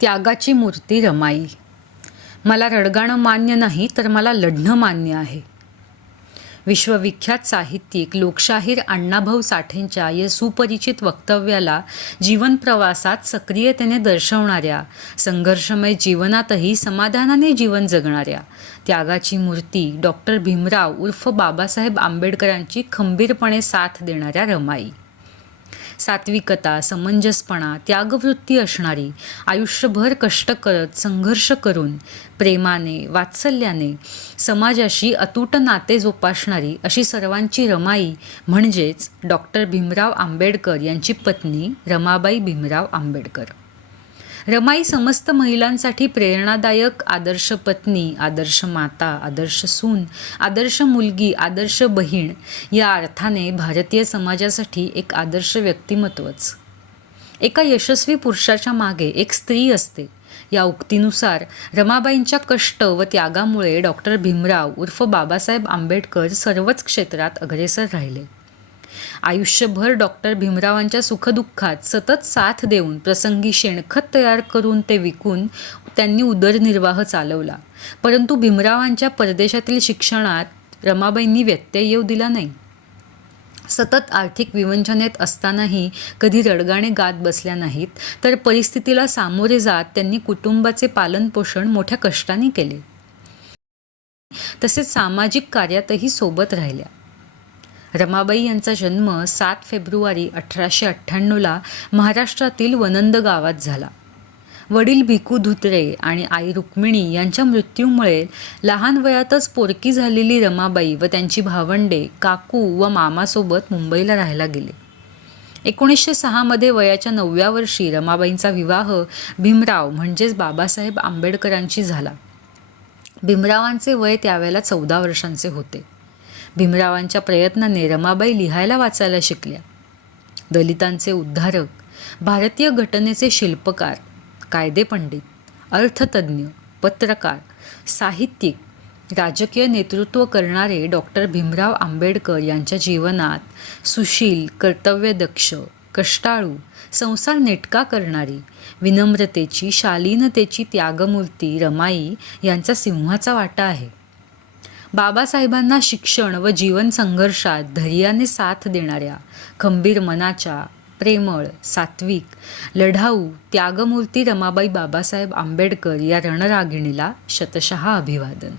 त्यागाची मूर्ती रमाई. मला रडगाणं मान्य नाही तर मला लढणं मान्य आहे. विश्वविख्यात साहित्यिक लोकशाहीर अण्णाभाऊ साठेंच्या या सुपरिचित वक्तव्याला जीवनप्रवासात सक्रियतेने दर्शवणाऱ्या संघर्षमय जीवनातही समाधानाने जीवन जगणाऱ्या त्यागाची मूर्ती डॉक्टर भीमराव उर्फ बाबासाहेब आंबेडकरांची खंबीरपणे साथ देणाऱ्या रमाई. सात्विकता समंजसपणा त्यागवृत्ती असणारी आयुष्यभर कष्ट करत संघर्ष करून प्रेमाने वात्सल्याने समाजाशी अतूट नाते जोपासणारी अशी सर्वांची रमाई म्हणजेच डॉक्टर भीमराव आंबेडकर यांची पत्नी रमाबाई भीमराव आंबेडकर. रमाई समस्त महिलांसाठी प्रेरणादायक आदर्श पत्नी आदर्श माता आदर्श सून आदर्श मुलगी आदर्श बहीण या अर्थाने भारतीय समाजासाठी एक आदर्श व्यक्तिमत्वच. एका यशस्वी पुरुषाच्या मागे एक स्त्री असते. या उक्तीनुसार रमाबाईंच्या कष्ट व त्यागामुळे डॉक्टर भीमराव उर्फ बाबासाहेब आंबेडकर सर्वच क्षेत्रात अग्रेसर राहिले. आयुष्यभर डॉक्टर भीमरावांच्या सुखदुःखात सतत साथ देऊन प्रसंगी शेणखत तयार करून ते विकून त्यांनी उदरनिर्वाह चालवला. परंतु भीमरावांच्या परदेशातील शिक्षणात रमाबाईंनी व्यत्यय येऊ दिला नाही. सतत आर्थिक विवंचनेत असतानाही कधी रडगाणे गात बसल्या नाहीत तर परिस्थितीला सामोरे जात त्यांनी कुटुंबाचे पालनपोषण मोठ्या कष्टाने केले. तसेच सामाजिक कार्यातही सोबत राहिल्या. रमाबाई यांचा जन्म सात फेब्रुवारी अठराशे अठ्ठ्याण्णवला महाराष्ट्रातील वनंद गावात झाला. वडील भिकू धुत्रे आणि आई रुक्मिणी यांच्या मृत्यूमुळे लहान वयातच पोरकी झालेली रमाबाई व त्यांची भावंडे काकू व मामासोबत मुंबईला राहायला गेले. एकोणीसशे सहामध्ये वयाच्या नवव्या वर्षी रमाबाईंचा विवाह भीमराव म्हणजेच बाबासाहेब आंबेडकरांशी झाला. भीमरावांचे वय त्यावेळेला चौदा वर्षांचे होते. भीमरावांच्या प्रयत्नाने रमाबाई लिहायला वाचायला शिकल्या. दलितांचे उद्धारक भारतीय घटनेचे शिल्पकार कायदेपंडित अर्थतज्ज्ञ पत्रकार साहित्यिक राजकीय नेतृत्व करणारे डॉक्टर भीमराव आंबेडकर यांच्या जीवनात सुशील कर्तव्यदक्ष कष्टाळू संसार नेटका करणारी विनम्रतेची शालीनतेची त्यागमूर्ती रमाई यांचा सिंहाचा वाटा आहे. बाबासाहेबांना शिक्षण व जीवन संघर्षात धैर्याने साथ देणाऱ्या खंबीर मनाच्या प्रेमळ सात्विक लढाऊ त्यागमूर्ती रमाबाई बाबासाहेब आंबेडकर या रणरागिणीला शतशः अभिवादन.